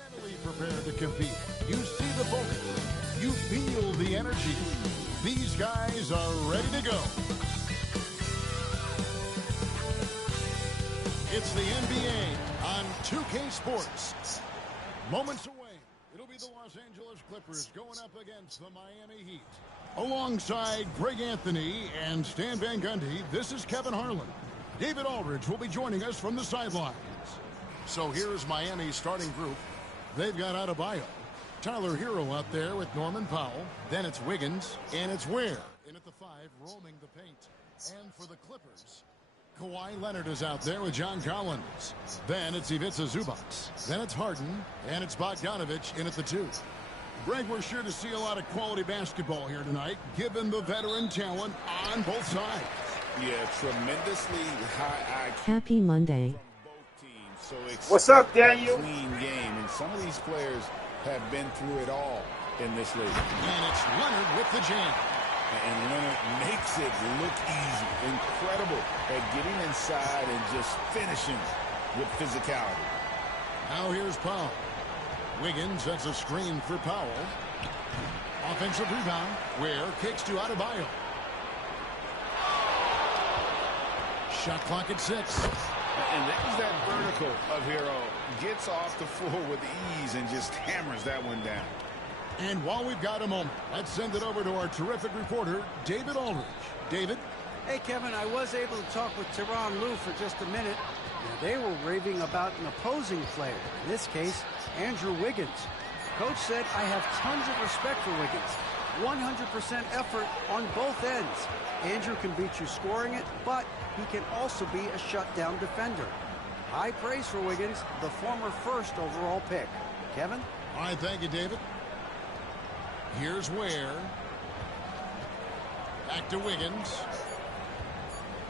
mentally prepared to compete. You see the focus. You feel the energy. These guys are ready to go. It's the NBA on 2K Sports. Moments away, it'll be the Los Angeles Clippers going up against the Miami Heat. Alongside Greg Anthony and Stan Van Gundy, this is Kevin Harlan. David Aldridge will be joining us from the sidelines. So here's Miami's starting group. They've got Adebayo, Tyler Hero out there with Norman Powell. Then it's Wiggins, and it's Ware in at the 5, roaming the paint. And for the Clippers, Kawhi Leonard is out there with John Collins. Then it's Ivica Zubac. Then it's Harden, and it's Bogdanović in at the 2. Greg, we're sure to see a lot of quality basketball here tonight, given the veteran talent on both sides. Yeah, tremendously high IQ. Happy Monday. From both teams. So it's what's up, Daniel? a clean game, and some of these players have been through it all in this league. And it's Leonard with the jam. And Leonard makes it look easy. Incredible at getting inside and just finishing with physicality. Now here's Powell. Wiggins sets a screen for Powell. Offensive rebound. Ware kicks to Adebayo. Shot clock at 6. And there's that vertical of Hero. Gets off the floor with ease and just hammers that one down. And while we've got a moment, let's send it over to our terrific reporter, David Aldridge. David? Hey, Kevin, I was able to talk with Tyronn Lue for just a minute. Now, they were raving about an opposing player, in this case, Andrew Wiggins. Coach said, I have tons of respect for Wiggins. 100% effort on both ends. Andrew can beat you scoring it, but he can also be a shutdown defender. High praise for Wiggins, the former first overall pick. Kevin? All right, thank you, David. Here's Ware. Back to Wiggins.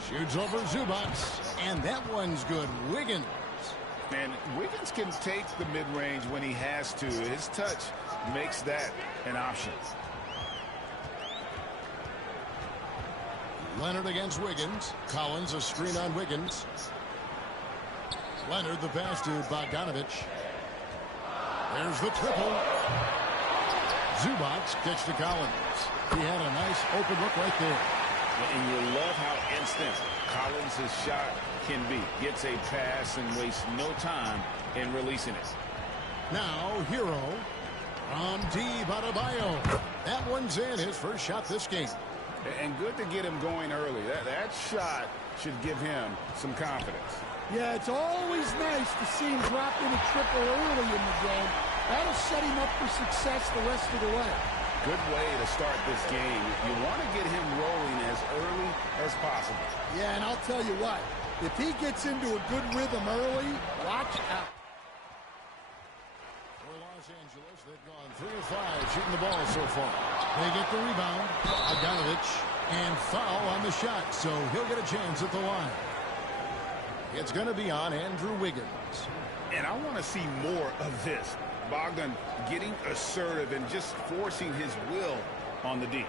Shoots over Zubac, and that one's good. Wiggins. And Wiggins can take the mid-range when he has to. His touch makes that an option. Leonard against Wiggins. Collins a screen on Wiggins. Leonard the pass to Bogdanović. There's the triple. Zubac kicks to Collins. He had a nice open look right there. And you love how instant Collins' shot can be. Gets a pass and wastes no time in releasing it. Now, Hero from Adebayo. That one's in, his first shot this game. And good to get him going early. That shot should give him some confidence. Yeah, it's always nice to see him drop in a triple early in the game. That'll set him up for success the rest of the way. Good way to start this game. You want to get him rolling as early as possible. Yeah, and I'll tell you what, if he gets into a good rhythm early, watch out. For Los Angeles, they've gone 3 of 5 shooting the ball so far. They get the rebound. Bogdanović, and foul on the shot, so he'll get a chance at the line. It's going to be on Andrew Wiggins. And I want to see more of this. Bogdan getting assertive and just forcing his will on the D.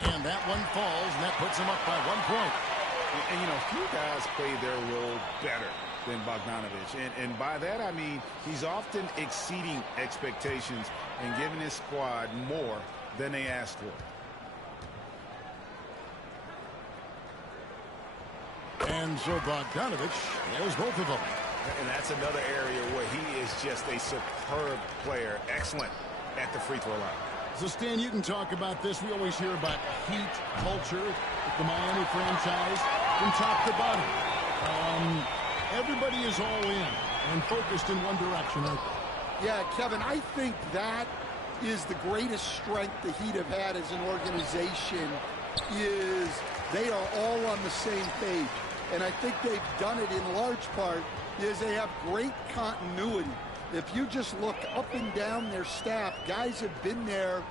And that one falls, and that puts him up by 1 point. And you know, few guys play their role better than Bogdanović. And by that, I mean he's often exceeding expectations and giving his squad more than they asked for. And so Bogdanović, there's both of them. And that's another area where he is just a superb player. Excellent at the free throw line. So, Stan, you can talk about this. We always hear about Heat culture with the Miami franchise from top to bottom. Everybody is all in and focused in one direction, aren't they? Yeah, Kevin, I think that is the greatest strength the Heat have had as an organization is they are all on the same page. And I think they've done it in large part is they have great continuity. If you just look up and down their staff, guys have been there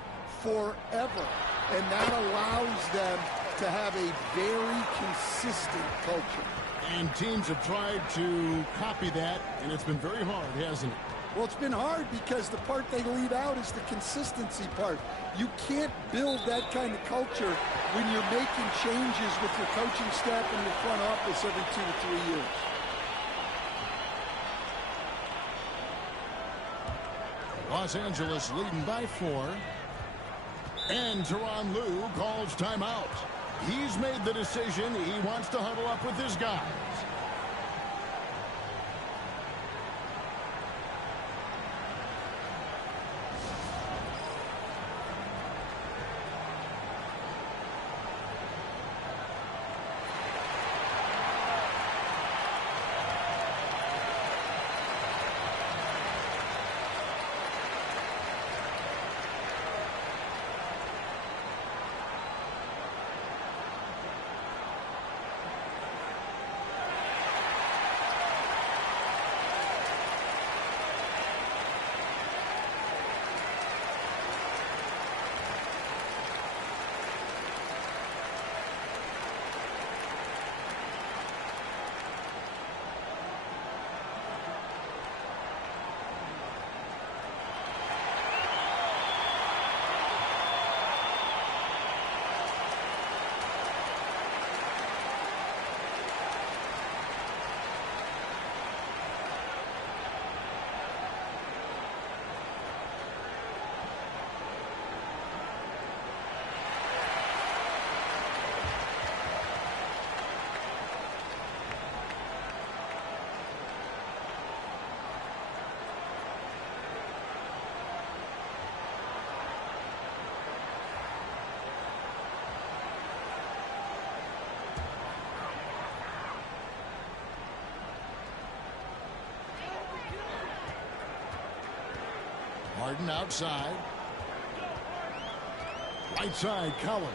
forever. And that allows them to have a very consistent culture. And teams have tried to copy that, and it's been very hard, hasn't it? Well, it's been hard because the part they leave out is the consistency part. You can't build that kind of culture when you're making changes with your coaching staff and your front office every 2 to 3 years. Los Angeles leading by 4. And Tyronn Lue calls timeout. He's made the decision. He wants to huddle up with his guys. Harden outside. Right side, Collins.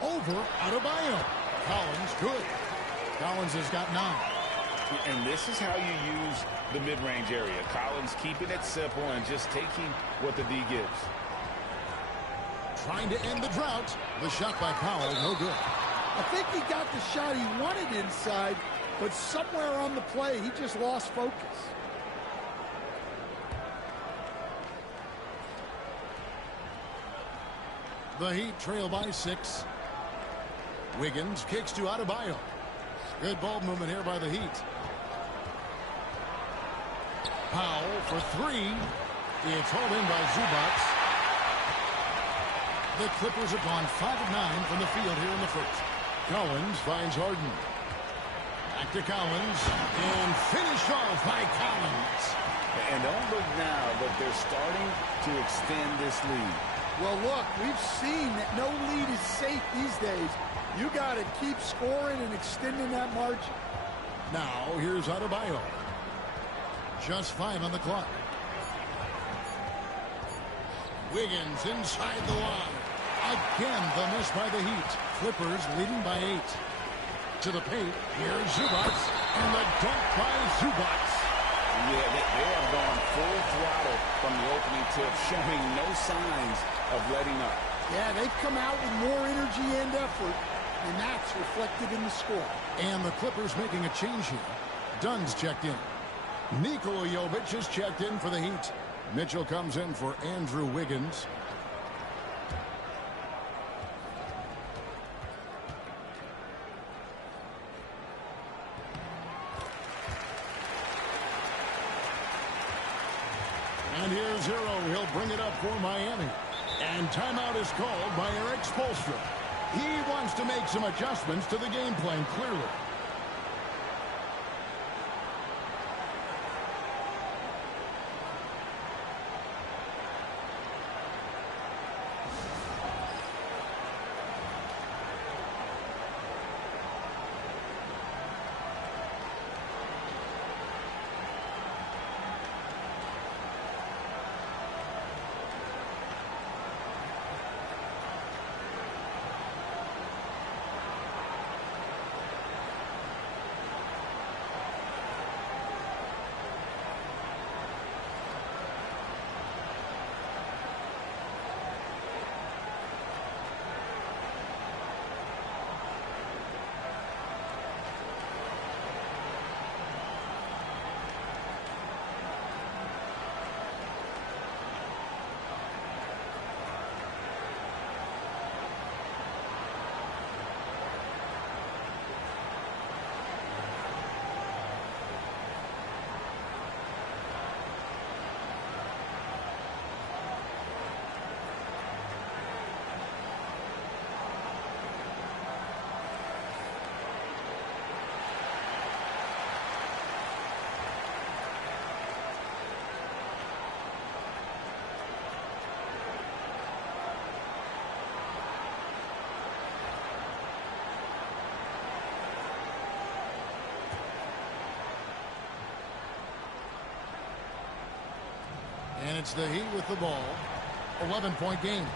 Over, Adebayo. Collins, good. Collins has got 9. And this is how you use the mid-range area. Collins keeping it simple and just taking what the D gives. Trying to end the drought. The shot by Powell, no good. I think he got the shot he wanted inside, but somewhere on the play, he just lost focus. The Heat trail by 6. Wiggins kicks to Adebayo. Good ball movement here by the Heat. Powell for 3. It's hauled in by Zubac. The Clippers have gone 5 of 9 from the field here in the first. Collins finds Harden. Back to Collins. And finished off by Collins. And don't look now, but they're starting to extend this lead. Well, look, we've seen that no lead is safe these days. You got to keep scoring and extending that margin. Now, here's Adebayo. Just 5 on the clock. Wiggins inside the line. Again, the miss by the Heat. Clippers leading by 8. To the paint. Here's Zubac. And the dunk by Zubac. Yeah, they have gone full throttle from the opening tip, showing no signs of letting up. Yeah, they've come out with more energy and effort, and that's reflected in the score. And the Clippers making a change here. Dunn's checked in. Nikola Jovic is checked in for the Heat. Mitchell comes in for Andrew Wiggins. And here's Hero. He'll bring it up for Miami. And timeout is called by Eric Spoelstra. He wants to make some adjustments to the game plan, clearly. It's the Heat with the ball. 11-point game.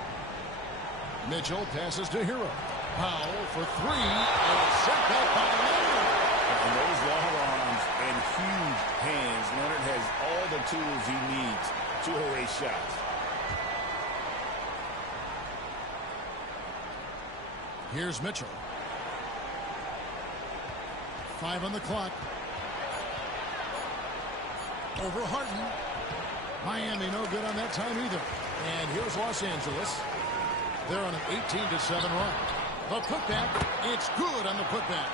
Mitchell passes to Hero. Powell for three. And it's set back by Leonard. And those long arms and huge hands, Leonard has all the tools he needs to erase shots. Here's Mitchell. 5 on the clock. Over Harden. Miami no good on that time either. And here's Los Angeles. They're on an 18-7 run. The putback. It's good on the putback.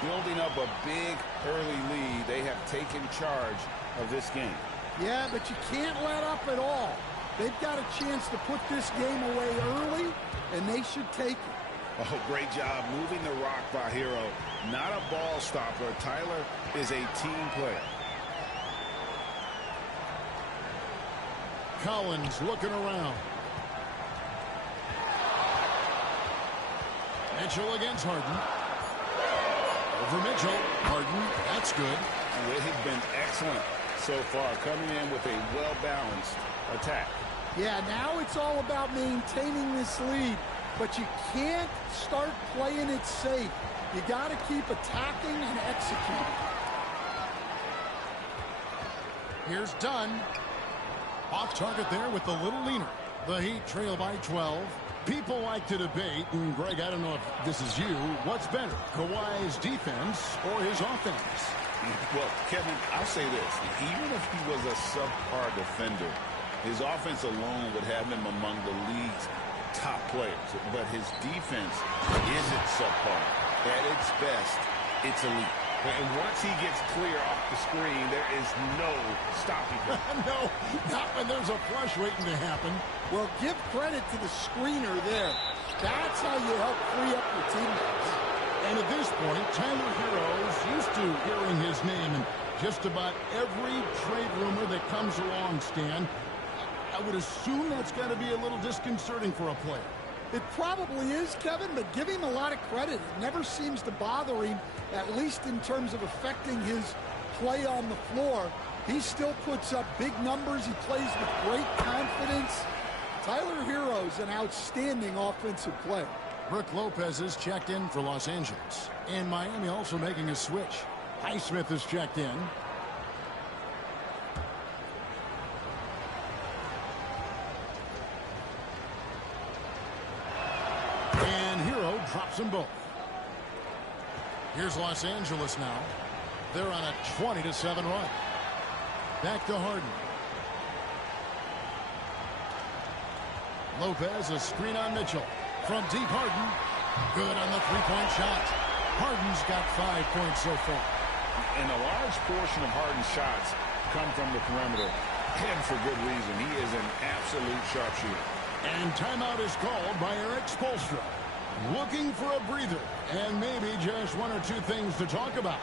Building up a big early lead. They have taken charge of this game. Yeah, but you can't let up at all. They've got a chance to put this game away early, and they should take it. Oh, great job moving the rock by Hero. Not a ball stopper. Tyler is a team player. Collins looking around. Mitchell against Harden. Over Mitchell. Harden, that's good. They've been excellent so far, coming in with a well-balanced attack. Yeah, now it's all about maintaining this lead, but you can't start playing it safe. You got to keep attacking and executing. Here's Dunn. Off target there with the little leaner. The Heat trail by 12. People like to debate, and Greg, I don't know if this is you, what's better, Kawhi's defense or his offense? Well, Kevin, I'll say this. Even if he was a subpar defender, his offense alone would have him among the league's top players. But his defense isn't subpar. At its best, it's elite. And once he gets clear off the screen, there is no stopping him. No, not when there's a flush waiting to happen. Well, give credit to the screener there. That's how you help free up your teammates. And at this point, Tyler Hero's used to hearing his name in just about every trade rumor that comes along, Stan. I would assume that's got to be a little disconcerting for a player. It probably is, Kevin, but give him a lot of credit. It never seems to bother him, at least in terms of affecting his play on the floor. He still puts up big numbers. He plays with great confidence. Tyler Hero's an outstanding offensive player. Brook Lopez is checked in for Los Angeles. And Miami also making a switch. Highsmith is checked in. And Hero drops them both. Here's Los Angeles now. They're on a 20-7 run. Back to Harden. Lopez, a screen on Mitchell. From deep, Harden. Good on the three-point shot. Harden's got 5 points so far. And a large portion of Harden's shots come from the perimeter. And for good reason. He is an absolute sharpshooter. And timeout is called by Eric Spoelstra. Looking for a breather. And maybe just one or two things to talk about.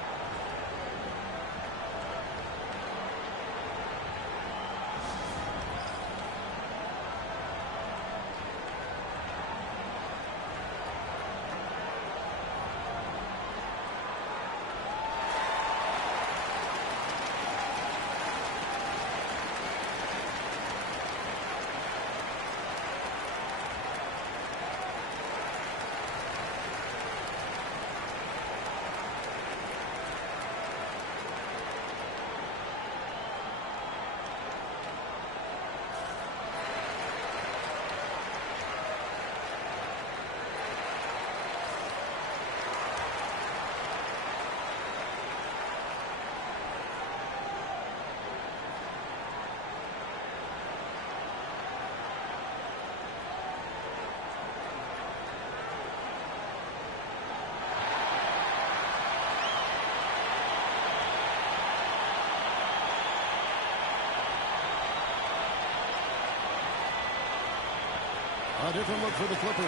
A different look for the Clippers.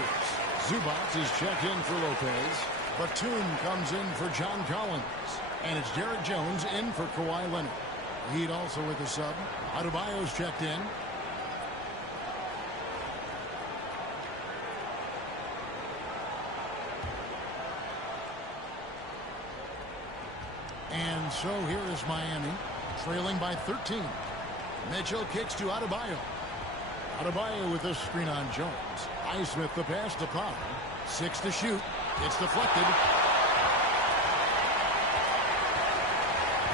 Zubac is checked in for Lopez. Batum comes in for John Collins. And it's Derek Jones in for Kawhi Leonard. Heat also with the sub. Adebayo's checked in. And so here is Miami, trailing by 13. Mitchell kicks to Adebayo. Adebayo with a screen on Jones. Highsmith the pass to Powell. 6 to shoot. It's deflected.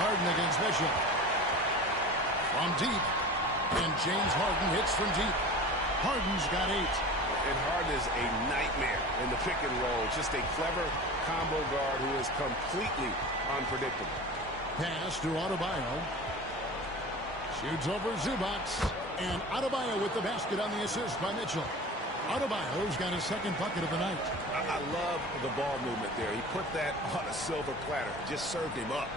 Harden against Mitchell. From deep. And James Harden hits from deep. Harden's got 8. And Harden is a nightmare in the pick and roll. Just a clever combo guard who is completely unpredictable. Pass to Adebayo. Shoots over Zubac. And Adebayo with the basket on the assist by Mitchell. Adebayo's got his second bucket of the night. I love the ball movement there. He put that on a silver platter. Just served him up.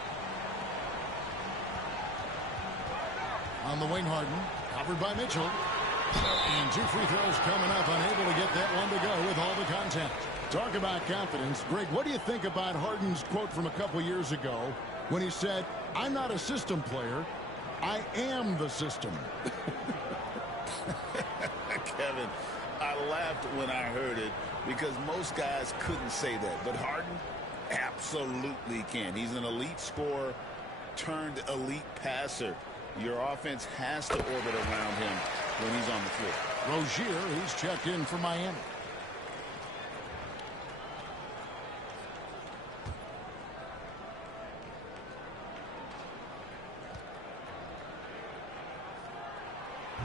On the wing, Harden. Covered by Mitchell. And 2 free throws coming up. Unable to get that one to go with all the contact. Talk about confidence. Greg, what do you think about Harden's quote from a couple years ago when he said, "I'm not a system player. I am the system." Kevin, I laughed when I heard it because most guys couldn't say that. But Harden absolutely can. He's an elite scorer turned elite passer. Your offense has to orbit around him when he's on the floor. Rozier, he's checked in for Miami.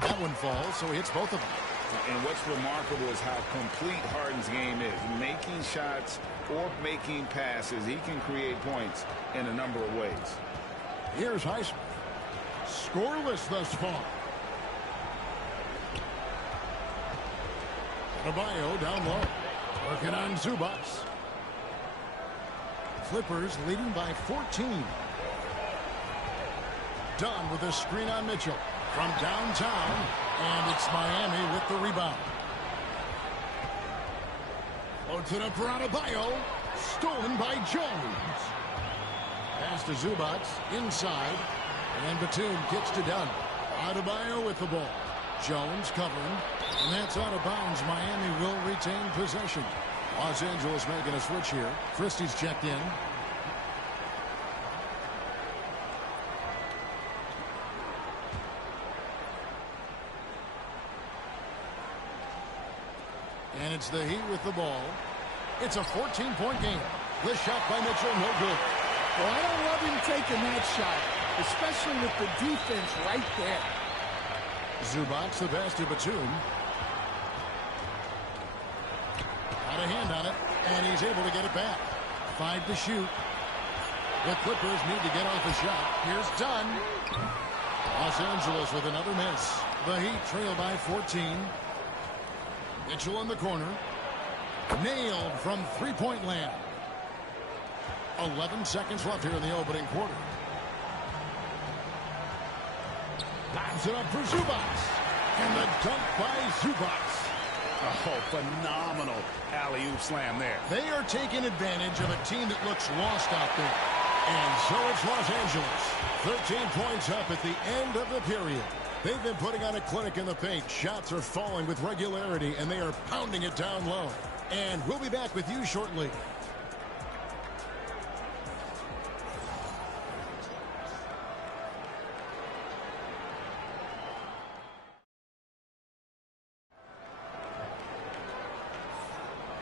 That one falls, so he hits both of them. And what's remarkable is how complete Harden's game is. Making shots or making passes, he can create points in a number of ways. Here's Highsmith. Scoreless thus far. Adebayo down low. Working on Zubac. Clippers leading by 14. Dunn with a screen on Mitchell. From downtown, and it's Miami with the rebound. Floats it up for Adebayo. Stolen by Jones. Pass to Zubac, inside, and Batum kicks to Dunn. Adebayo with the ball. Jones covering, and that's out of bounds. Miami will retain possession. Los Angeles making a switch here. Christie's checked in. And it's the Heat with the ball. It's a 14-point game. The shot by Mitchell, no good. Well, I don't love him taking that shot, especially with the defense right there. Zubac, the pass to Batum. Got a hand on it, and he's able to get it back. 5 to shoot. The Clippers need to get off a shot. Here's Dunn. Los Angeles with another miss. The Heat trail by 14. Mitchell in the corner. Nailed from three-point land. 11 seconds left here in the opening quarter. Lobs it up for Zubac. And the dunk by Zubac. Oh, phenomenal alley-oop slam there. They are taking advantage of a team that looks lost out there. And so it's Los Angeles. 13 points up at the end of the period. They've been putting on a clinic in the paint. Shots are falling with regularity, and they are pounding it down low. And we'll be back with you shortly.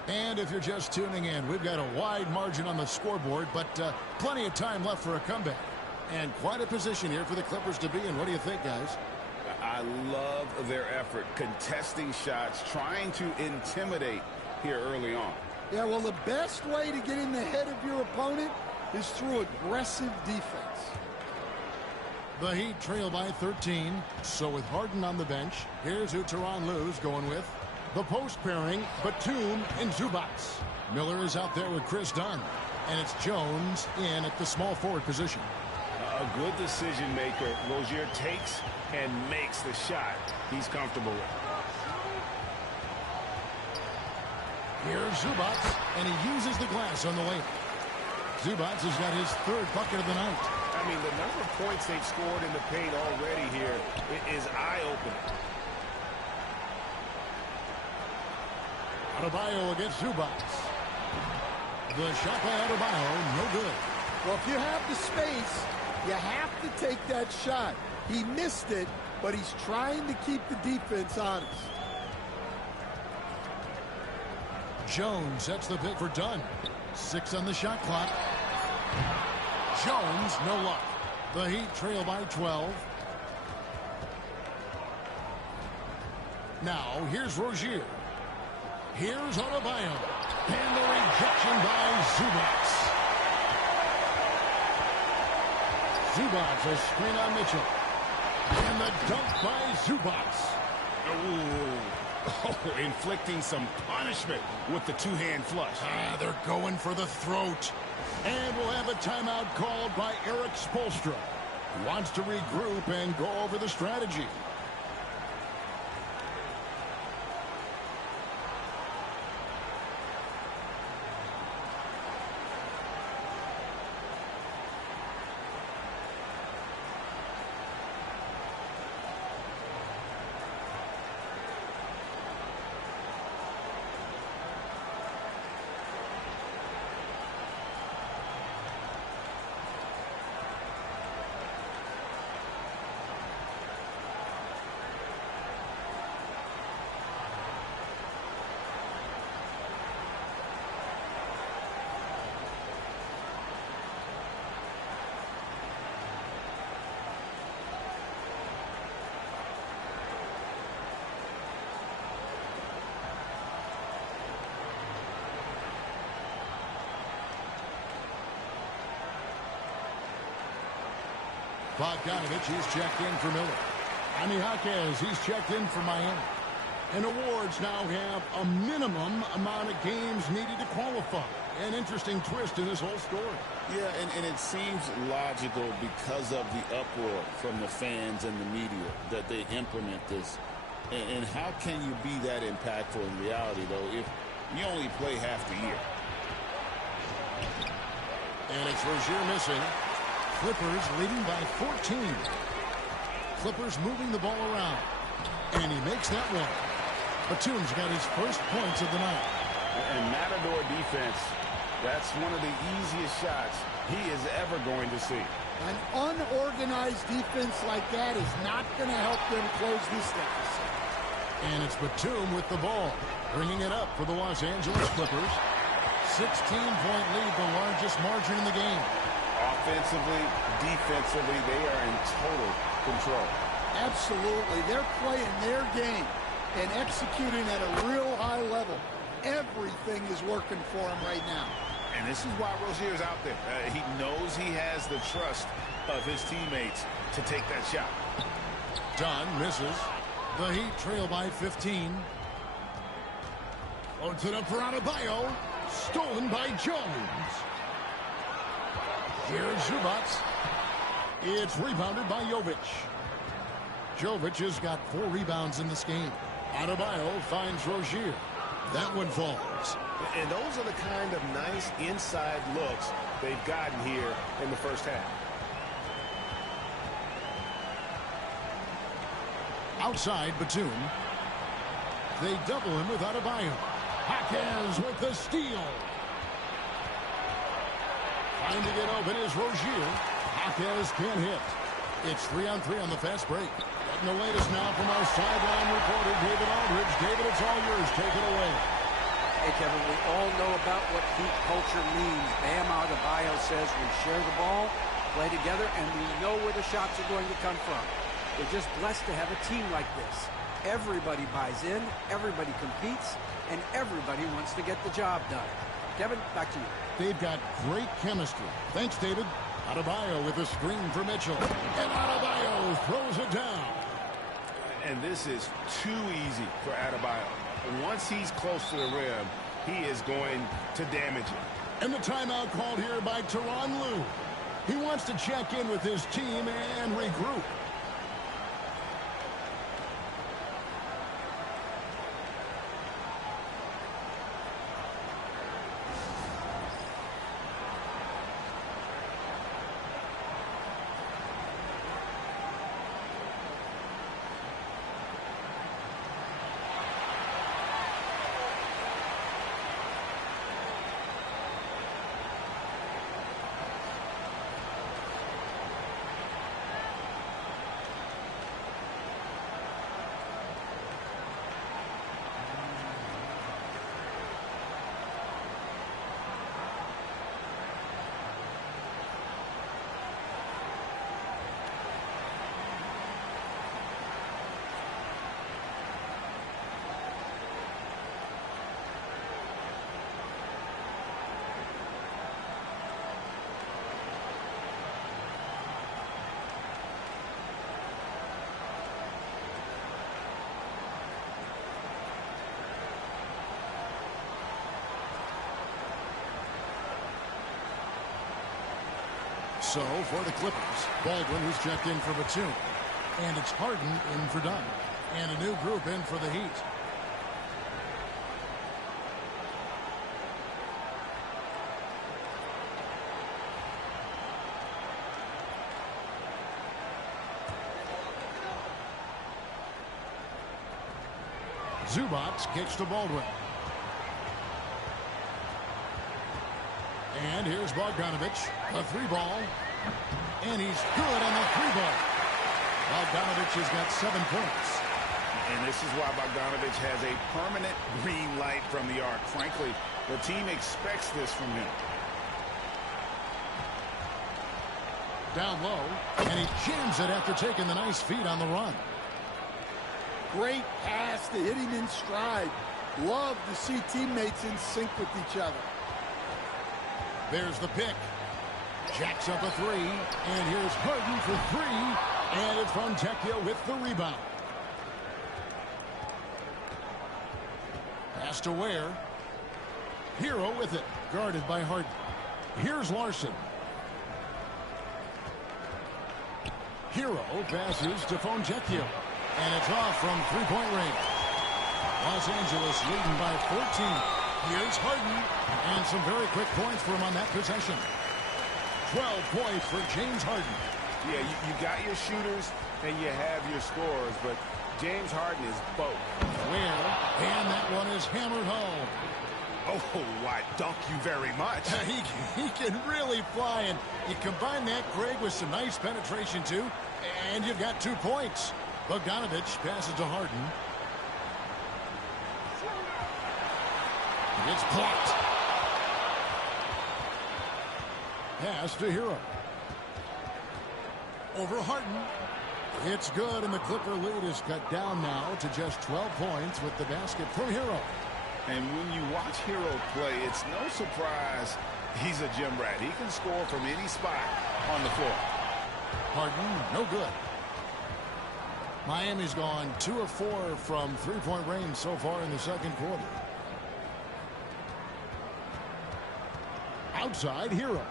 And if you're just tuning in, we've got a wide margin on the scoreboard, but plenty of time left for a comeback. And quite a position here for the Clippers to be in. What do you think, guys? I love their effort, contesting shots, trying to intimidate here early on. Yeah, well, the best way to get in the head of your opponent is through aggressive defense. The Heat trail by 13. So with Harden on the bench, here's who Tyronn Lue's going with. The post pairing, Batum and Zubac. Miller is out there with Chris Dunn. And it's Jones in at the small forward position. A good decision maker. Rozier takes and makes the shot he's comfortable with. Here's Zubac, and he uses the glass on the way. Zubac has got his third bucket of the night. I mean, the number of points they've scored in the paint already here is eye-opening. Adebayo against Zubac. The shot by Adebayo, no good. Well, if you have the space, you have to take that shot. He missed it, but he's trying to keep the defense honest. Jones sets the pick for Dunn. 6 on the shot clock. Jones, no luck. The Heat trail by 12. Now, here's Rozier. Here's Adebayo. And the rejection by Zubac. Zubac, a screen on Mitchell. And the dunk by Zubac. Oh, inflicting some punishment with the two-hand flush. They're going for the throat. And we'll have a timeout called by Eric Spoelstra. He wants to regroup and go over the strategy. Bogdanovich, he's checked in for Miller. Jaime Jaquez, he's checked in for Miami. And awards now have a minimum amount of games needed to qualify. An interesting twist in this whole story. Yeah, and it seems logical because of the uproar from the fans and the media that they implement this. And how can you be that impactful in reality, though, if you only play half the year? And it's Rozier missing. Clippers leading by 14. Clippers moving the ball around. And he makes that one. Batum's got his first points of the night. And Matador defense, that's one of the easiest shots he is ever going to see. An unorganized defense like that is not going to help them close this deficit. And it's Batum with the ball, bringing it up for the Los Angeles Clippers. 16-point lead, the largest margin in the game. Offensively, defensively, they are in total control. Absolutely. They're playing their game and executing at a real high level. Everything is working for him right now. And this is why Rozier is out there. He knows he has the trust of his teammates to take that shot. Dunn misses. The Heat trail by 15. Loads it up for Adebayo. Stolen by Jones. Here's Zubac. It's rebounded by Jovic. Jovic has got 4 rebounds in this game. Adebayo finds Rozier. That one falls. And those are the kind of nice inside looks they've gotten here in the first half. Outside Batum. They double him with Adebayo. Jaquez with the steal. Trying to get open is Rozier. Jaquez can't hit. It's 3-on-3 on the fast break. Getting the latest now from our sideline reporter, David Aldridge. David, it's all yours. Take it away. Hey, Kevin, we all know about what Heat culture means. Bam Adebayo says we share the ball, play together, and we know where the shots are going to come from. We're just blessed to have a team like this. Everybody buys in, everybody competes, and everybody wants to get the job done. Kevin, back to you. They've got great chemistry. Thanks, David. Adebayo with a screen for Mitchell. And Adebayo throws it down. And this is too easy for Adebayo. Once he's close to the rim, he is going to damage it. And the timeout called here by Tyronn Lue. He wants to check in with his team and regroup. so for the Clippers. Baldwin, who's checked in for Batum. And it's Harden in for Dunn. And a new group in for the Heat. Zubac kicks to Baldwin. And here's Bogdanovich, a three ball. And he's good on the three ball. Bogdanovich has got 7 points. And this is why Bogdanovich has a permanent green light from the arc. Frankly, the team expects this from him. Down low, and he jams it after taking the nice feed on the run. Great pass to hit him in stride. Love to see teammates in sync with each other. There's the pick. Jacks up a three, and here's Harden for three, and it's Fontecchio with the rebound. Pass to Ware. Hero with it, guarded by Harden. Here's Larson. Hero passes to Fontecchio, and it's off from three-point range. Los Angeles leading by 14. Here's Harden, and some very quick points for him on that possession. 12 points for James Harden. Yeah, you got your shooters and you have your scorers, but James Harden is both. Ware, and that one is hammered home. Oh, why, dunk you very much. He can really fly, and you combine that, Greg, with some nice penetration, too, and you've got 2 points. Bogdanovich passes to Harden. It's blocked. Pass to Hero. Over Harden. It's good, and the Clipper lead is cut down now to just 12 points with the basket from Hero. And when you watch Hero play, it's no surprise he's a gym rat. He can score from any spot on the floor. Harden, no good. Miami's gone 2 of 4 from three-point range so far in the second quarter. Outside, Hero.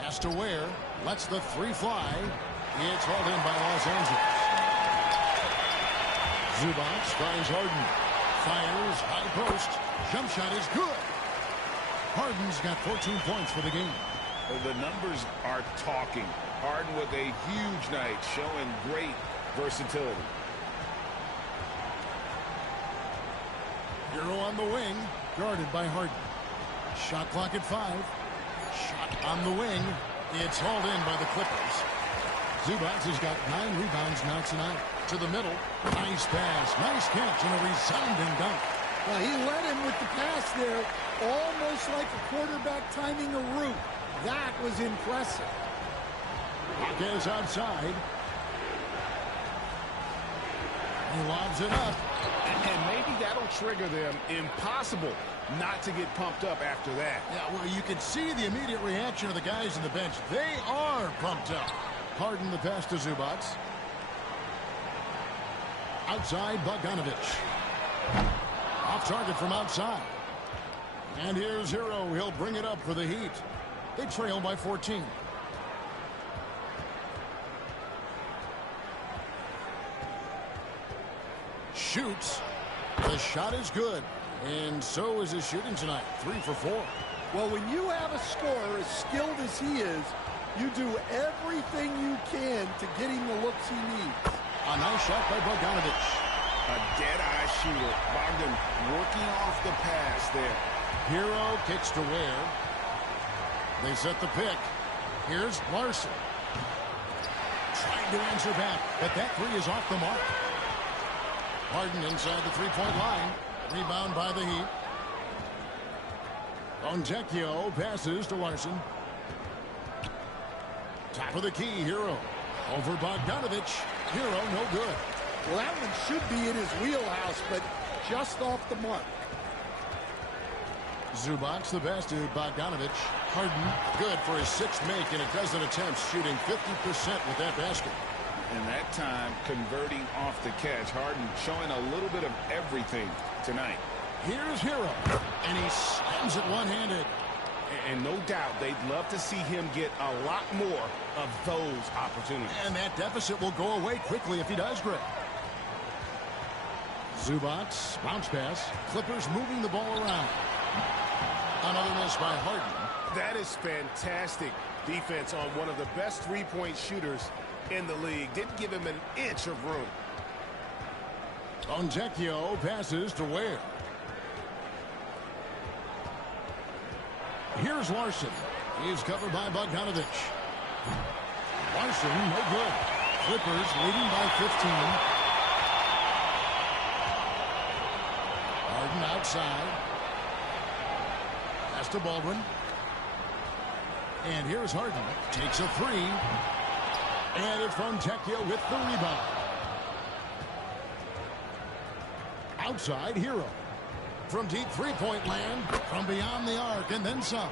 Pass to Ware. Lets the three fly. It's hauled in by Los Angeles. Zubac finds Harden. Fires, high post. Jump shot is good. Harden's got 14 points for the game. The numbers are talking. Harden with a huge night, showing great versatility. Hero on the wing, guarded by Harden. Shot clock at 5. Shot on the wing. It's hauled in by the Clippers. Zubac has got 9 rebounds now tonight. To the middle. Nice pass. Nice catch and a resounding dunk. Well, he led him with the pass there, almost like a quarterback timing a route. That was impressive. Marquez outside. He lobs it up. And maybe that'll trigger them. Impossible not to get pumped up after that. Yeah, well, you can see the immediate reaction of the guys on the bench. They are pumped up. Harden the pass to Zubac. Outside, Bogdanovich. Off target from outside. And here's Hero. He'll bring it up for the Heat. They trail by 14. Shoots. The shot is good. And so is his shooting tonight. 3 for 4. Well, when you have a scorer as skilled as he is, you do everything you can to get him the looks he needs. A nice shot by Bogdanovich. A dead-eye shooter. Bogdan working off the pass there. Hero kicks to Ware. They set the pick. Here's Larson. Trying to answer back, but that three is off the mark. Harden inside the three-point line. Rebound by the Heat. Fontecchio passes to Larson. Top of the key, Hero. Over Bogdanovich. Hero, no good. Well, that one should be in his wheelhouse, but just off the mark. Zubac the best to Bogdanovich. Harden, good for his 6th make in a dozen attempts, shooting 50% with that basket. And that time, converting off the catch. Harden showing a little bit of everything tonight. Here's Hero, and he slams it one-handed. And no doubt they'd love to see him get a lot more of those opportunities. And that deficit will go away quickly if he does, Greg. Zubac, bounce pass. Clippers moving the ball around. Another miss by Harden. That is fantastic defense on one of the best three-point shooters in the league. Didn't give him an inch of room. Fontecchio passes to Ware. Here's Larson. He's covered by Bogdanovich. Larson, no good. Clippers leading by 15. Harden outside. Pass to Baldwin. And here's Harden. Takes a three. And it's Fontecchio with the rebound. Outside, Hero. From deep three-point land, from beyond the arc, and then some.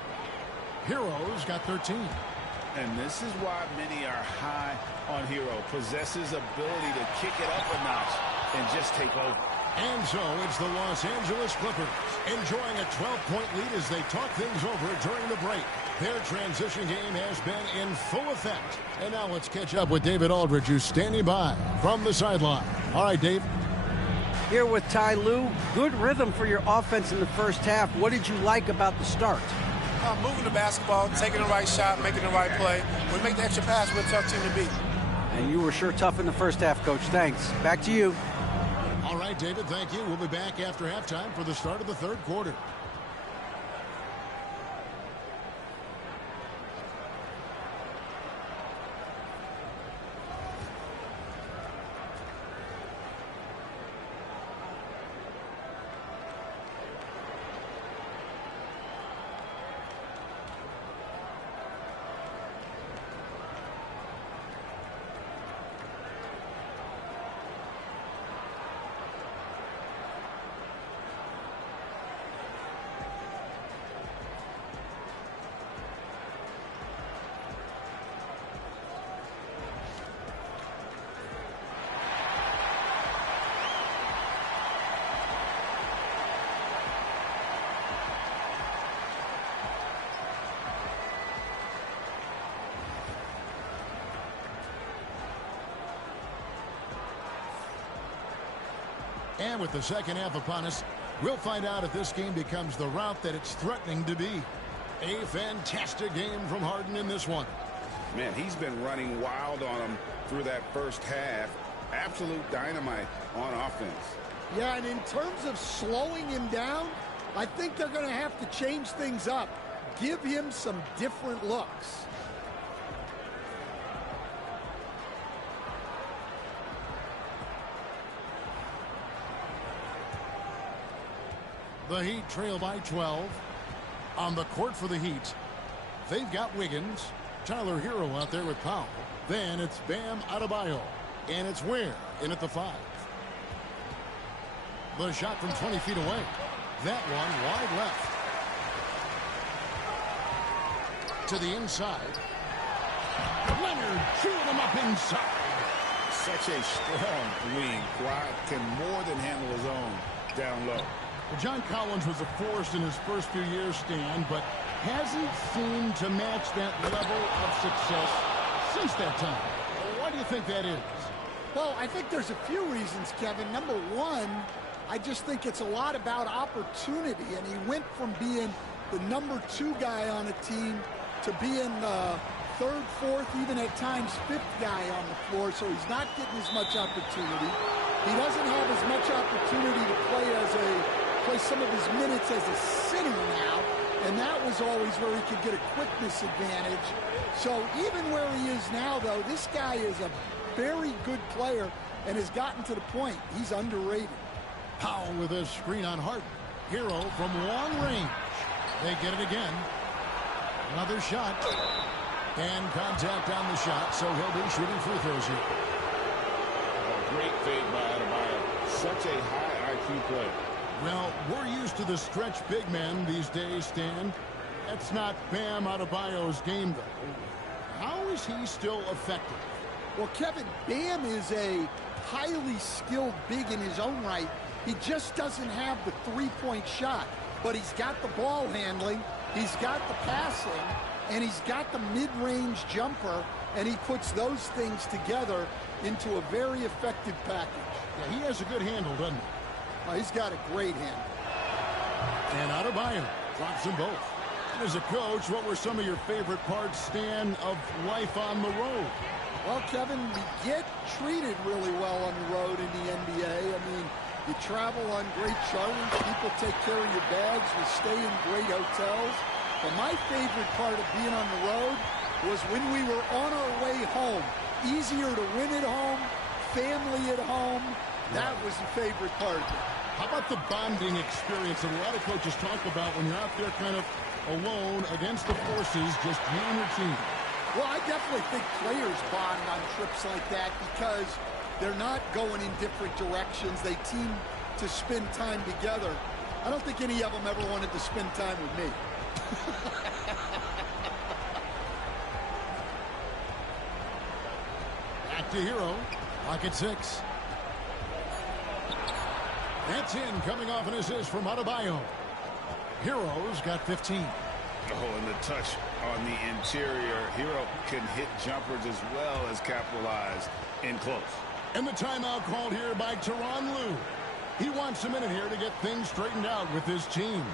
Hero's got 13. And this is why many are high on Hero. Possesses ability to kick it up a notch and just take over. And so it's the Los Angeles Clippers enjoying a 12-point lead as they talk things over during the break. Their transition game has been in full effect. And now let's catch up with David Aldridge, who's standing by from the sideline. All right, Dave. Here with Ty Lue. Good rhythm for your offense in the first half. What did you like about the start? Moving the basketball, taking the right shot, making the right play. When we make the extra pass, we're a tough team to beat. And you were sure tough in the first half, Coach. Thanks. Back to you. All right, David, thank you. We'll be back after halftime for the start of the third quarter. And with the second half upon us, we'll find out if this game becomes the route that it's threatening to be. A fantastic game from Harden in this one. Man, he's been running wild on him through that first half. Absolute dynamite on offense. Yeah, and in terms of slowing him down, I think they're going to have to change things up. Give him some different looks. The Heat trail by 12. On the court for the Heat, they've got Wiggins, Tyler Hero out there with Powell. Then it's Bam Adebayo, and it's Ware in at the 5. The shot from 20 feet away. That one wide left. To the inside. Leonard chewing him up inside. Such a strong wing. Kawhi can more than handle his own down low. John Collins was a force in his first few years, Stan, but hasn't seemed to match that level of success since that time. Why do you think that is? Well, I think there's a few reasons, Kevin. Number one, I just think it's a lot about opportunity, and he went from being the number 2 guy on a team to being the 3rd, 4th, even at times 5th guy on the floor, so he's not getting as much opportunity. He doesn't have as much opportunity to play some of his minutes as a center now, and that was always where he could get a quickness advantage. So even where he is now, though, this guy is a very good player and has gotten to the point he's underrated. Powell with a screen on Harden. Hero from long range. They get it again. Another shot. And contact on the shot, so he'll be shooting free throws here. A great fade by Adebayo. Such a high IQ play. Well, we're used to the stretch big men these days, Stan. That's not Bam Adebayo's game, though. How is he still effective? Well, Kevin, Bam is a highly skilled big in his own right. He just doesn't have the three-point shot, but he's got the ball handling, He's got the passing, and he's got the mid-range jumper, and he puts those things together into a very effective package. Yeah, he has a good handle, doesn't he? Oh, he's got a great handle. And Adebayo drops them both. And as a coach, what were some of your favorite parts, Stan, of life on the road? Well, Kevin, we get treated really well on the road in the NBA. I mean, you travel on great charters, people take care of your bags, you stay in great hotels. But my favorite part of being on the road was when we were on our way home. Easier to win at home, family at home. That was the favorite part of it. How about the bonding experience that a lot of coaches talk about when you're out there kind of alone against the forces, just you and your team? Well, I definitely think players bond on trips like that because they're not going in different directions. They team to spend time together. I don't think any of them ever wanted to spend time with me. Back to Hero. Pocket 6. That's in, coming off an assist from Adebayo. Hero's got 15. Oh, and the touch on the interior. Hero can hit jumpers as well as capitalize in close. And the timeout called here by Tyronn Lue. He wants a minute here to get things straightened out with his team.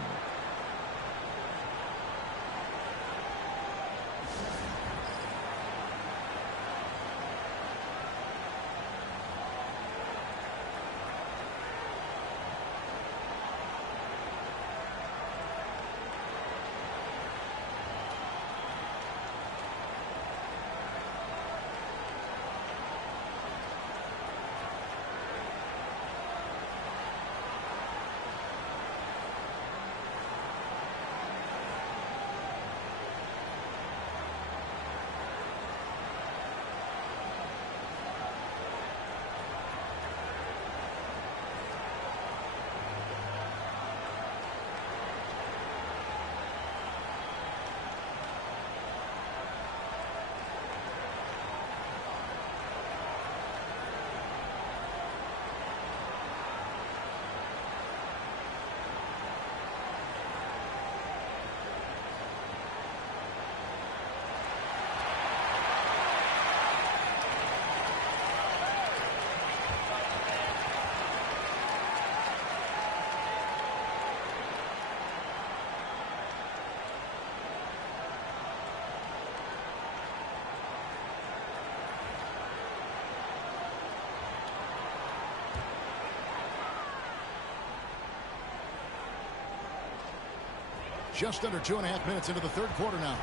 Just under 2.5 minutes into the third quarter now.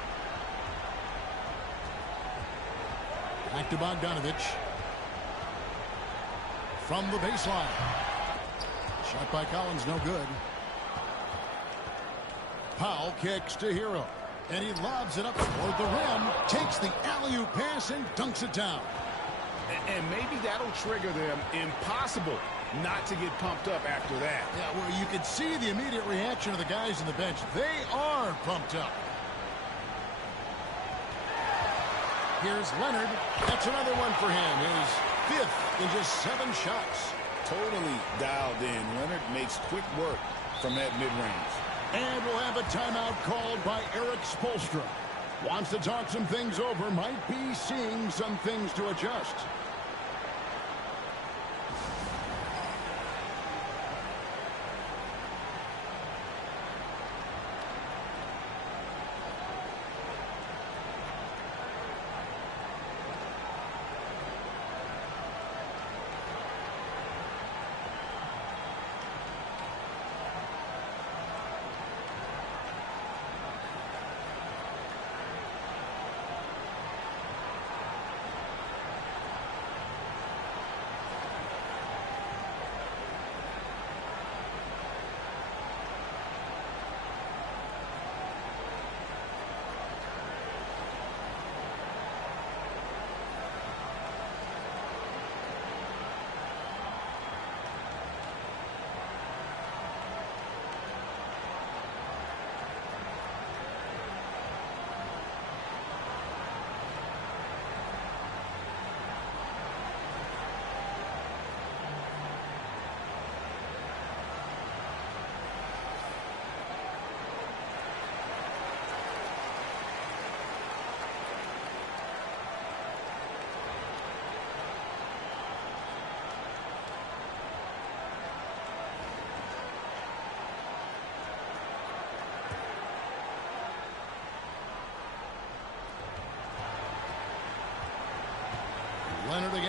Back to Bogdanovich. From the baseline. Shot by Collins, no good. Powell kicks to Hero. And he lobs it up toward the rim. Takes the alley-oop pass and dunks it down. And maybe that'll trigger them. Impossible not to get pumped up after that. Yeah, well, you can see the immediate reaction of the guys on the bench. They are pumped up. Here's Leonard. That's another one for him. His fifth in just 7 shots. Totally dialed in. Leonard makes quick work from that mid-range. And we'll have a timeout called by Eric Spoelstra. Wants to talk some things over. Might be seeing some things to adjust.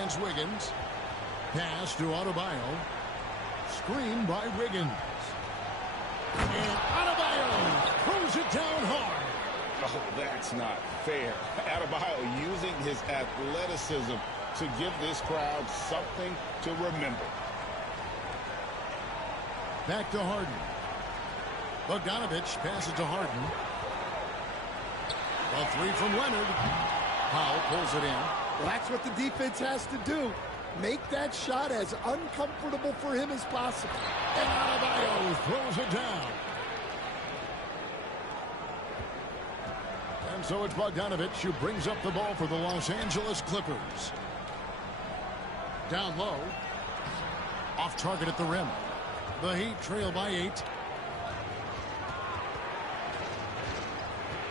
against Wiggins. Pass to Adebayo. Screen by Wiggins. And Adebayo throws it down hard. Oh, that's not fair. Adebayo using his athleticism to give this crowd something to remember. Back to Harden. Bogdanovich passes to Harden. A three from Leonard. Powell pulls it in. Well, that's what the defense has to do. Make that shot as uncomfortable for him as possible. And Adebayo throws it down. And so it's Bogdanovich who brings up the ball for the Los Angeles Clippers. Down low. Off target at the rim. The Heat trail by 8.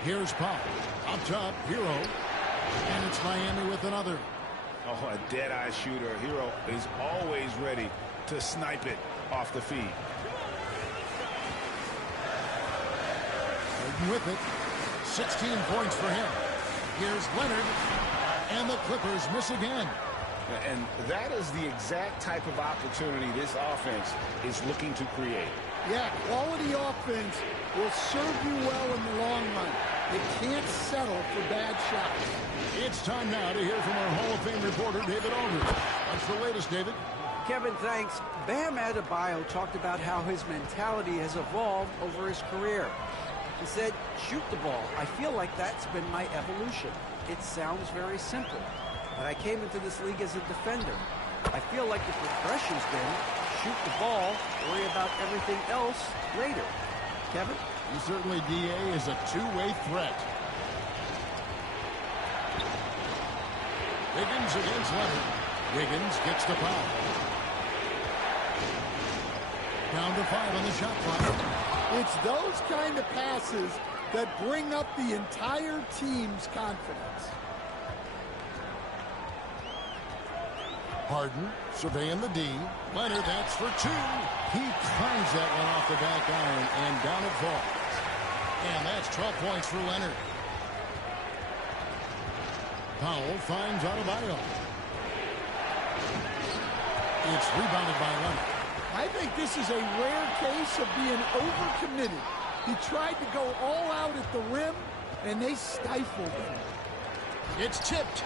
Here's Powell. Up top, Hero. And it's Miami with another. Oh, a dead-eye shooter. Hero is always ready to snipe it off the feed. Harden with it. 16 points for him. Here's Leonard. And the Clippers miss again. And that is the exact type of opportunity this offense is looking to create. Yeah, quality offense will serve you well in the long run. You can't settle for bad shots. It's time now to hear from our Hall of Fame reporter, David Aldridge. What's the latest, David? Kevin, thanks. Bam Adebayo talked about how his mentality has evolved over his career. He said, shoot the ball. I feel like that's been my evolution. It sounds very simple, but I came into this league as a defender. I feel like the progression's been shoot the ball, worry about everything else later. Kevin? And certainly DA is a two-way threat. Wiggins against Leonard. Wiggins gets the foul. Down to 5 on the shot clock. It's those kind of passes that bring up the entire team's confidence. Harden surveying the D. Leonard, that's for 2. He climbs that one off the back iron, and down it falls. And that's 12 points for Leonard. Powell finds Adebayo. It's rebounded by Leonard. I think this is a rare case of being overcommitted. He tried to go all out at the rim, and they stifled him. It's tipped.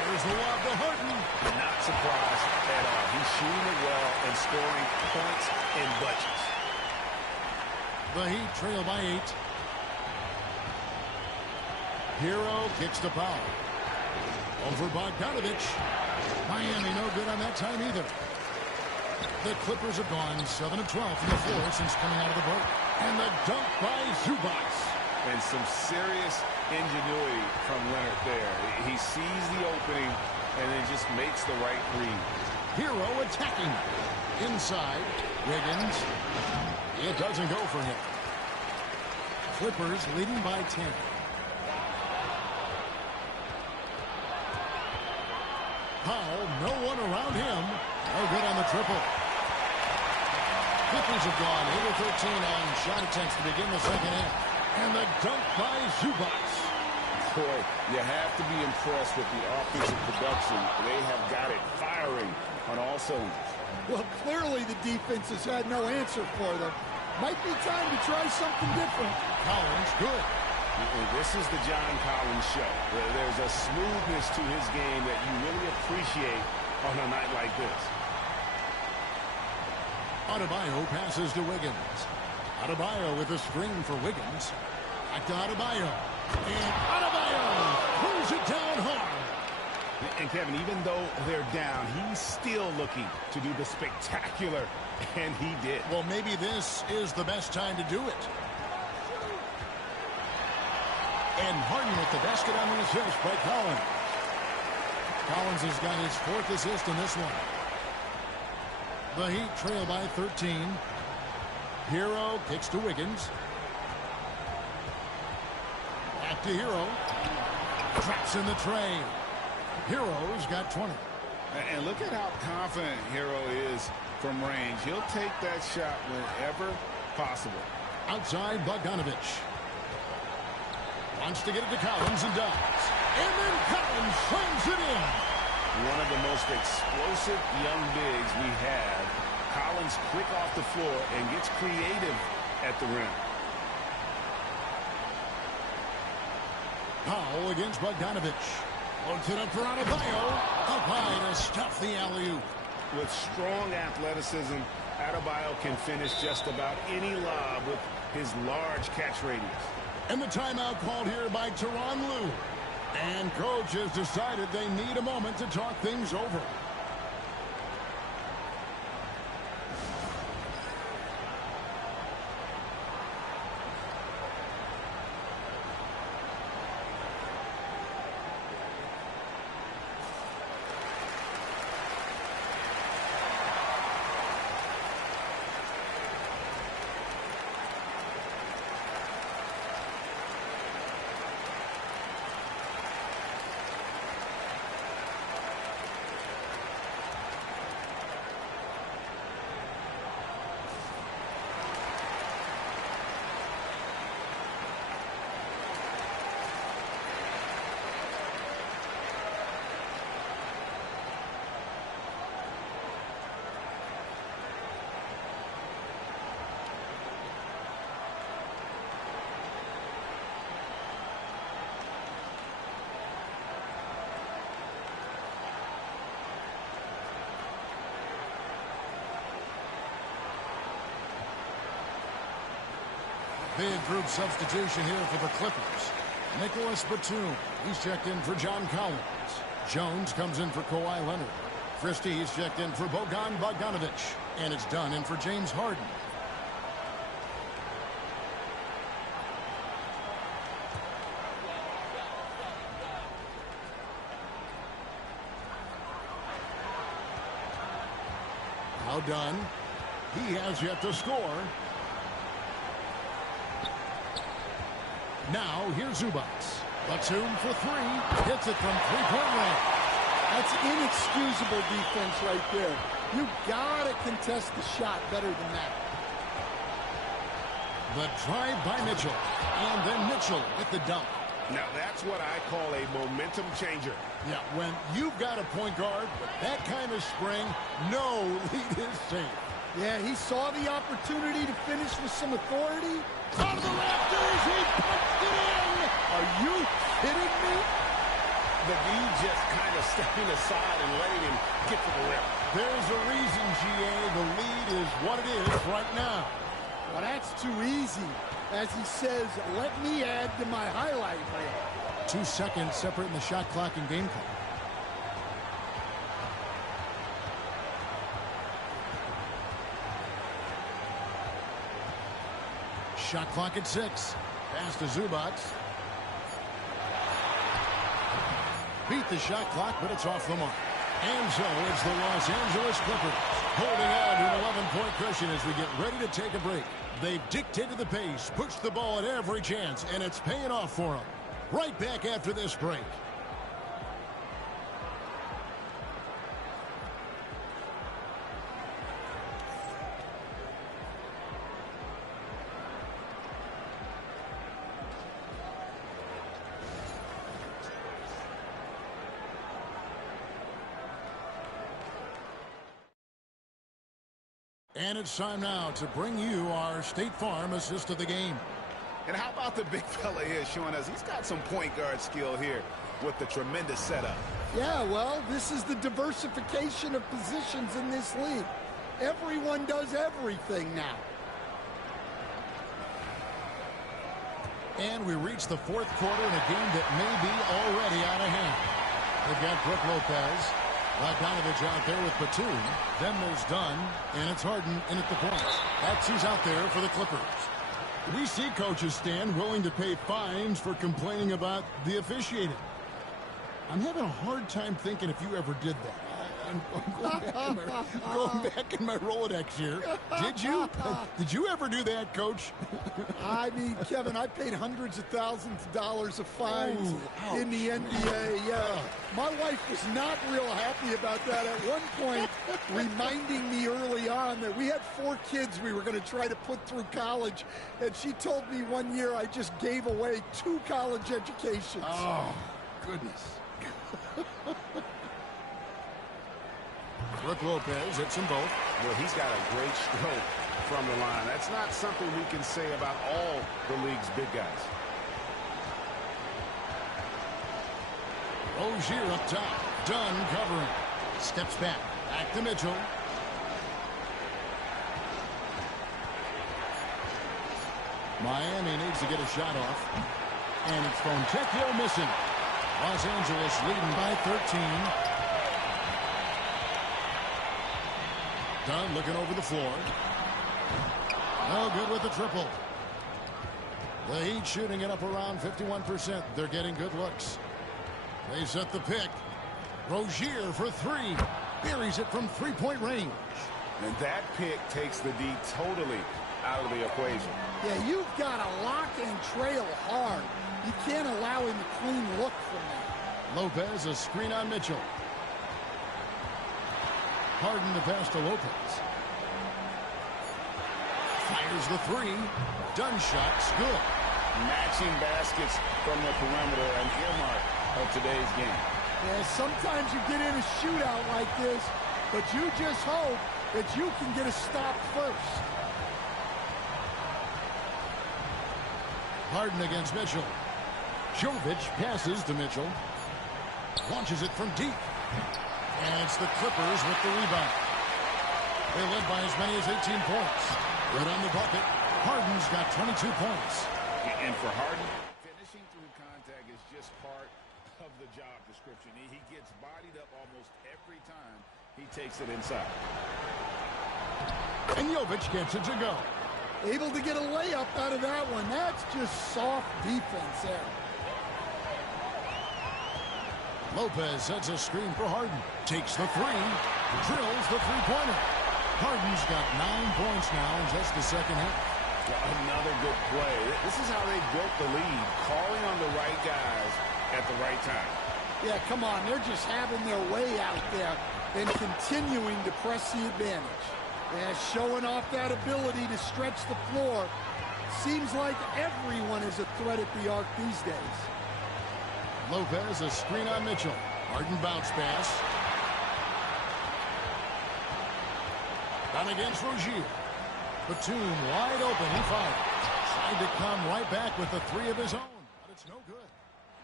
There's the lob to Harden. Not surprised at all. He's shooting it well and scoring points in bunches. The Heat trail by 8. Hero kicks the foul. Over Bogdanovich. Miami no good on that time either. The Clippers have gone 7 of 12 from the floor since coming out of the break. And the dunk by Zubac. And some serious ingenuity from Leonard there. He sees the opening and then just makes the right read. Hero attacking. Inside. Wiggins. It doesn't go for him. Clippers leading by 10. Powell, no one around him. No good on the triple. Clippers have gone 8 of 13 on shot attempts to begin the second half. And the dunk by Zubac. Boy, you have to be impressed with the offensive production. They have got it firing on all cylinders. Well, clearly the defense has had no answer for them. Might be time to try something different. Collins, good. This is the John Collins show. There's a smoothness to his game that you really appreciate on a night like this. Adebayo passes to Wiggins. Adebayo with a screen for Wiggins. Back to Adebayo. And Adebayo throws it down hard. And Kevin, even though they're down, he's still looking to do the spectacular, and he did. Well, maybe this is the best time to do it. And Harden with the basket on the assist by Collins. Collins has got his 4th assist in this one. The Heat trail by 13. Hero kicks to Wiggins. Back to Hero. Traps in the tray. Hero's got 20. And look at how confident Hero is from range. He'll take that shot whenever possible. Outside Bogdanovich. Wants to get it to Collins and does. And then Collins slams it in. One of the most explosive young bigs we had. Collins quick off the floor and gets creative at the rim. Powell against Bogdanovich. Loads it up for Adebayo. Up high to stuff the alley-oop. With strong athleticism, Adebayo can finish just about any lob with his large catch radius. And the timeout called here by Tyronn Lue. And coach has decided they need a moment to talk things over. Big group substitution here for the Clippers. Nicholas Batum, he's checked in for John Collins. Jones comes in for Kawhi Leonard. Christie's checked in for Bojan Bogdanovich. And it's done in for James Harden. Now done. He has yet to score. Now, here's Zubac. Batum for three. Hits it from three-point range. That's inexcusable defense right there. You gotta contest the shot better than that. The drive by Mitchell. And then Mitchell with the dunk. Now, that's what I call a momentum changer. Yeah, when you've got a point guard with that kind of spring, no lead is safe. Yeah, he saw the opportunity to finish with some authority. Out of the rafters, he punched it in! Are you kidding me? The D just kind of stepping aside and letting him get to the rim. There's a reason, GA. The lead is what it is right now. Well, that's too easy. As he says, let me add to my highlight reel. 2 seconds separating the shot clock and game clock. Shot clock at 6. Pass to Zubac. Beat the shot clock, but it's off the mark. And so it's the Los Angeles Clippers holding on to an 11-point cushion as we get ready to take a break. They've dictated the pace, pushed the ball at every chance, and it's paying off for them. Right back after this break. And it's time now to bring you our State Farm assist of the game. And how about the big fella here showing us he's got some point guard skill here with the tremendous setup. Yeah, well, this is the diversification of positions in this league. Everyone does everything now. And we reach the fourth quarter in a game that may be already out of hand. They've got Brook Lopez. Bogdanovich out there with Batum. Then there's Dunn, and it's Harden in at the point. That's who's out there for the Clippers. We see coaches stand willing to pay fines for complaining about the officiating. I'm having a hard time thinking if you ever did that. I'm going back in my Rolodex here. Did you? Did you ever do that, Coach? I mean, Kevin, I paid hundreds of thousands of dollars of fines in the NBA. Yeah, my wife was not real happy about that at one point, reminding me early on that we had 4 kids we were going to try to put through college, and she told me one year I just gave away 2 college educations. Oh, goodness. Brooke Lopez hits them both. Well, he's got a great stroke from the line. That's not something we can say about all the league's big guys. Rozier up top. Dunn covering. Steps back. Back to Mitchell. Miami needs to get a shot off. And it's Fontecchio missing. Los Angeles leading by 13. Dunn looking over the floor. No good with the triple. The Heat shooting it up around 51%. They're getting good looks. They set the pick. Rozier for 3. Buries it from 3-point range. And that pick takes the D totally out of the equation. Yeah, you've got to lock and trail hard. You can't allow him a clean look from that. Lopez, a screen on Mitchell. Harden the pass to Lopez. Fires the 3. Dunn shot's good. Matching baskets from the perimeter, an earmark of today's game. Yeah, sometimes you get in a shootout like this, but you just hope that you can get a stop first. Harden against Mitchell. Jovic passes to Mitchell. Launches it from deep. And it's the Clippers with the rebound. They led by as many as 18 points. Good on the bucket. Harden's got 22 points. And for Harden, finishing through contact is just part of the job description. He gets bodied up almost every time he takes it inside. And Jovic gets it to go. Able to get a layup out of that one. That's just soft defense there. Lopez sets a screen for Harden. Takes the 3. Drills the 3-pointer. Harden's got 9 points now in just the second half. Another good play. This is how they built the lead. Calling on the right guys at the right time. Yeah, come on. They're just having their way out there and continuing to press the advantage. Yeah, showing off that ability to stretch the floor. Seems like everyone is a threat at the arc these days. Lopez, a screen on Mitchell. Harden bounce pass. Down against Rozier. Batum wide open. He fired. Tried to come right back with the 3 of his own. But it's no good.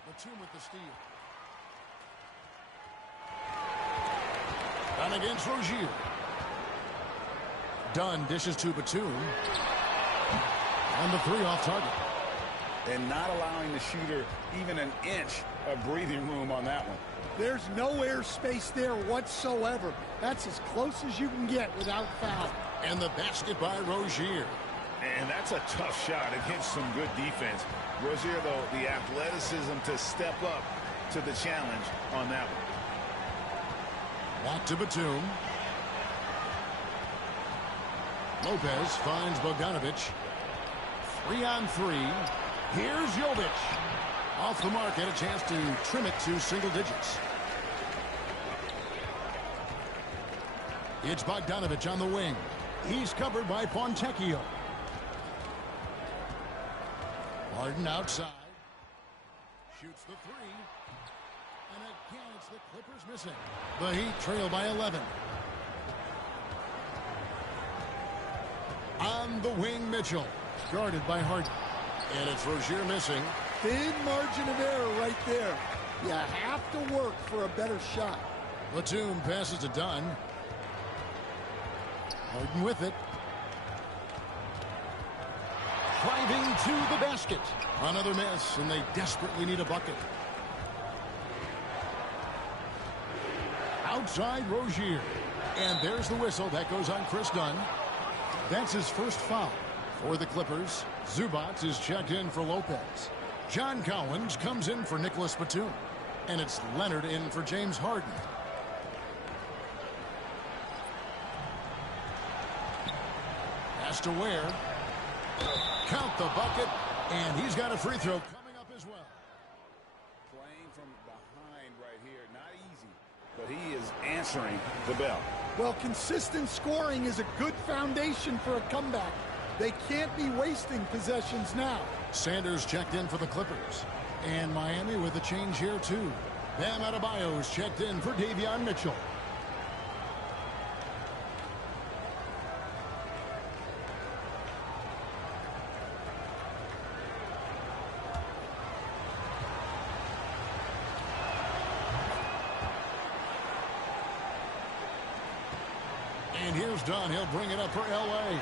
Batum with the steal. Down against Rozier. Dunn dishes to Batum. And the 3 off target. And not allowing the shooter even an inch of breathing room on that one. There's no airspace there whatsoever. That's as close as you can get without foul. And the basket by Rozier. And that's a tough shot against some good defense. Rozier, though, the athleticism to step up to the challenge on that one. Back to Batum. Lopez finds Bogdanovic. 3-on-3. Here's Jovic. Off the mark, had a chance to trim it to single digits. It's Bogdanovic on the wing. He's covered by Fontecchio. Harden outside. Shoots the 3. And again, it's the Clippers missing. The Heat trail by 11. On the wing, Mitchell. Guarded by Harden. And it's Rozier missing. Thin margin of error right there. You have to work for a better shot. Batum passes to Dunn. Harden with it. Driving to the basket. Another miss, and they desperately need a bucket. Outside Rozier. And there's the whistle. That goes on Chris Dunn. That's his first foul for the Clippers. Zubac is checked in for Lopez. John Collins comes in for Nicholas Batum. And it's Leonard in for James Harden. pass to Ware. Count the bucket, and he's got a free throw coming up as well. Playing from behind right here, not easy, but he is answering the bell. Well, consistent scoring is a good foundation for a comeback. They can't be wasting possessions now. Sanders checked in for the Clippers. And Miami with a change here, too. Bam Adebayo's checked in for Davion Mitchell. And here's Dunn. He'll bring it up for L.A.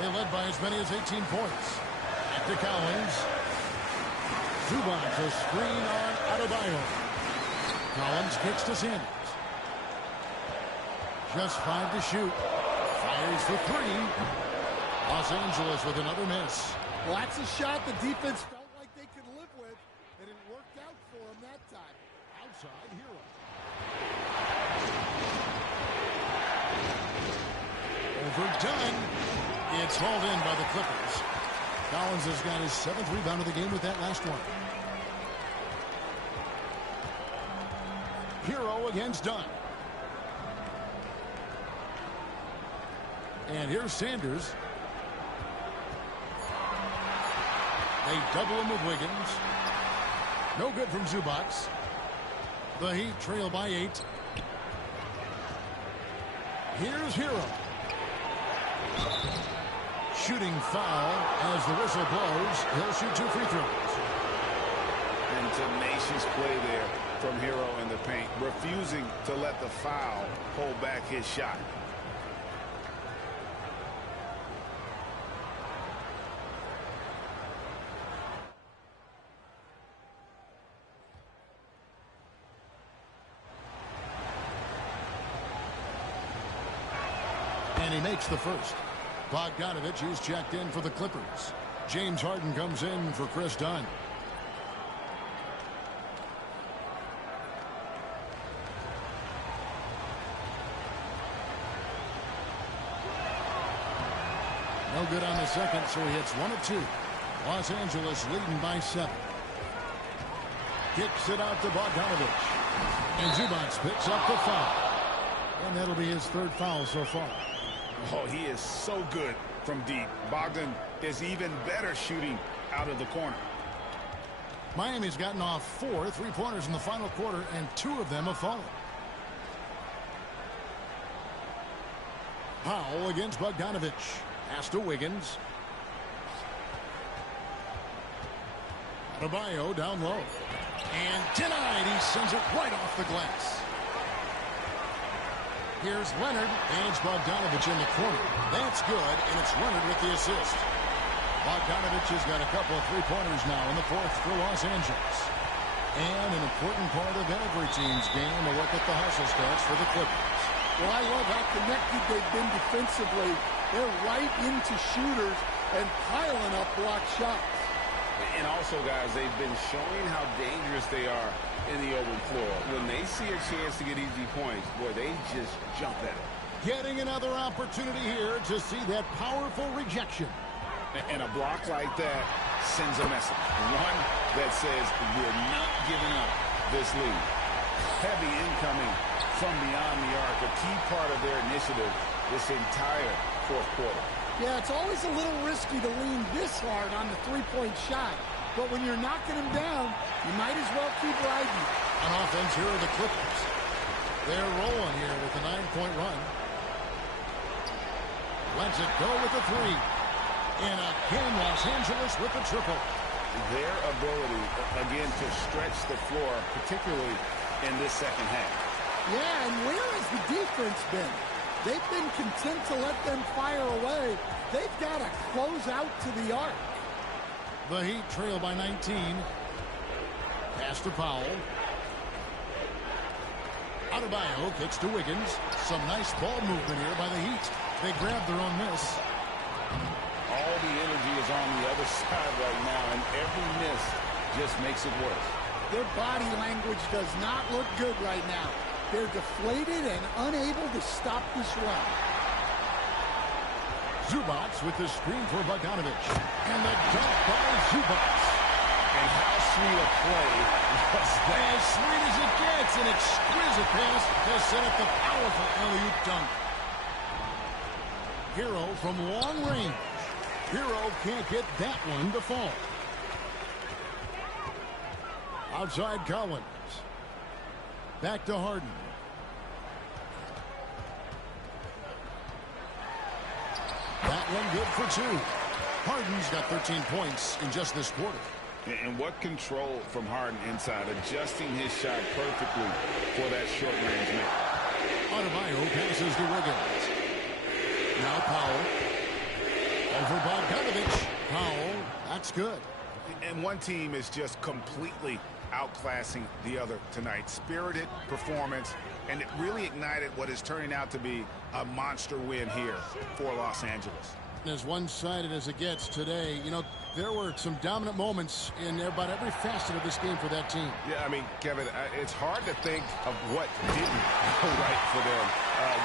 They led by as many as 18 points. Back to Collins. Zubac, a screen on Adebayo. Collins kicks to Sanders. Just 5 to shoot. Fires for 3. Los Angeles with another miss. Well, that's a shot the defense felt like they could live with, and it worked out for them that time. Outside Hero. Overdone. It's hauled in by the Clippers. Collins has got his 7th rebound of the game with that last one. Hero against Dunn. And here's Sanders. They double him with Wiggins. No good from Zubac. The Heat trail by 8. Here's Hero. Shooting foul as the whistle blows. He'll shoot 2 free throws. And tenacious play there from Hero in the paint, refusing to let the foul hold back his shot. And he makes the first. Bogdanovich is checked in for the Clippers. James Harden comes in for Chris Dunn. No good on the second, so he hits 1 of 2. Los Angeles leading by 7. Kicks it out to Bogdanovich. And Zubac picks up the foul. And that'll be his 3rd foul so far. Oh, he is so good from deep. Bogdan is even better shooting out of the corner. Miami's gotten off 4 3-pointers in the final quarter, and 2 of them have fallen. Powell against Bogdanovich. Pass to Wiggins. Adebayo down low. And denied. He sends it right off the glass. Here's Leonard, and it's Bogdanovich in the corner. That's good, and it's Leonard with the assist. Bogdanovich has got a couple of 3-pointers now in the 4th for Los Angeles. And an important part of every team's game, a look at the hustle stats for the Clippers. Well, I love how connected they've been defensively. They're right into shooters and piling up block shots. And also, guys, they've been showing how dangerous they are in the open floor. When they see a chance to get easy points, boy, they just jump at it. Getting another opportunity here to see that powerful rejection. And a block like that sends a message. One that says, we're not giving up this lead. Heavy incoming from beyond the arc, a key part of their initiative this entire 4th quarter. Yeah, it's always a little risky to lean this hard on the 3-point shot. But when you're knocking them down, you might as well keep riding. On offense, here are the Clippers. They're rolling here with a 9-point run. Lets it go with a 3. And again, Los Angeles with the triple. Their ability, again, to stretch the floor, particularly in this second half. Yeah, and where has the defense been? They've been content to let them fire away. They've got to close out to the arc. The Heat trail by 19. Pass to Powell. Adebayo kicks to Wiggins. Some nice ball movement here by the Heat. They grab their own miss. All the energy is on the other side right now, and every miss just makes it worse. Their body language does not look good right now. They're deflated and unable to stop this run. Zubac with the screen for Bogdanovich. And the dunk by Zubac. And how sweet a play was that? As sweet as it gets, an exquisite pass to set up the powerful alley-oop dunk. Hero from long range. Hero can't get that one to fall. Outside Collins. Back to Harden. That one good for 2. Harden's got 13 points in just this quarter. And what control from Harden inside, adjusting his shot perfectly for that short-range man. Adebayo passes to Wiggins. Now Powell. Over Bogdanovich. Powell, that's good. And one team is just completely outclassing the other tonight. Spirited performance, and it really ignited what is turning out to be a monster win here for Los Angeles. As one-sided as it gets today, you know, there were some dominant moments in about every facet of this game for that team. Yeah, I mean, Kevin, it's hard to think of what didn't go right for them.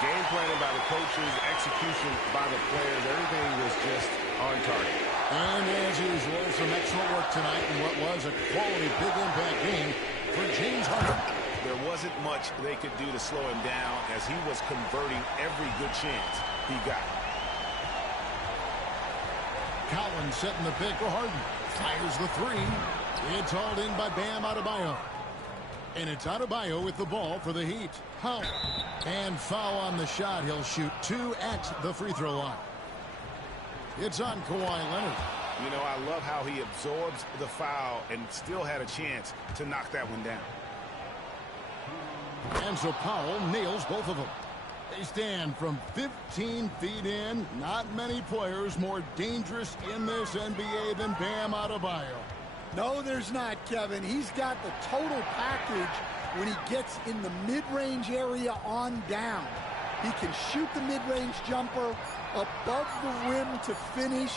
Game planning by the coaches, execution by the players, everything was just on target. And as usual, some excellent work tonight in what was a quality big impact game for James Harden. There wasn't much they could do to slow him down as he was converting every good chance he got. Collins setting the pick for Harden. Fires the 3. It's hauled in by Bam Adebayo. And it's Adebayo with the ball for the Heat. Powell. And foul on the shot. He'll shoot 2 at the free throw line. It's on Kawhi Leonard. You know, I love how he absorbs the foul and still had a chance to knock that one down. And so Powell nails both of them. They stand from 15 feet in. Not many players more dangerous in this NBA than Bam Adebayo. No, there's not, Kevin. He's got the total package when he gets in the mid-range area on down. He can shoot the mid-range jumper above the rim to finish.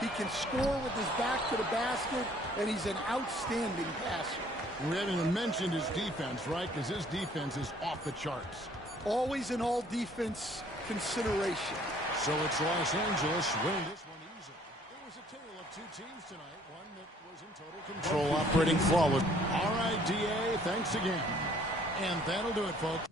He can score with his back to the basket, and he's an outstanding passer. We haven't even mentioned his defense, right? Because his defense is off the charts. Always an all-defense consideration. So it's Los Angeles winning this one easily. It was a tale of 2 teams tonight, one that was in total control, operating flawless. All right, DA, thanks again. And that'll do it, folks.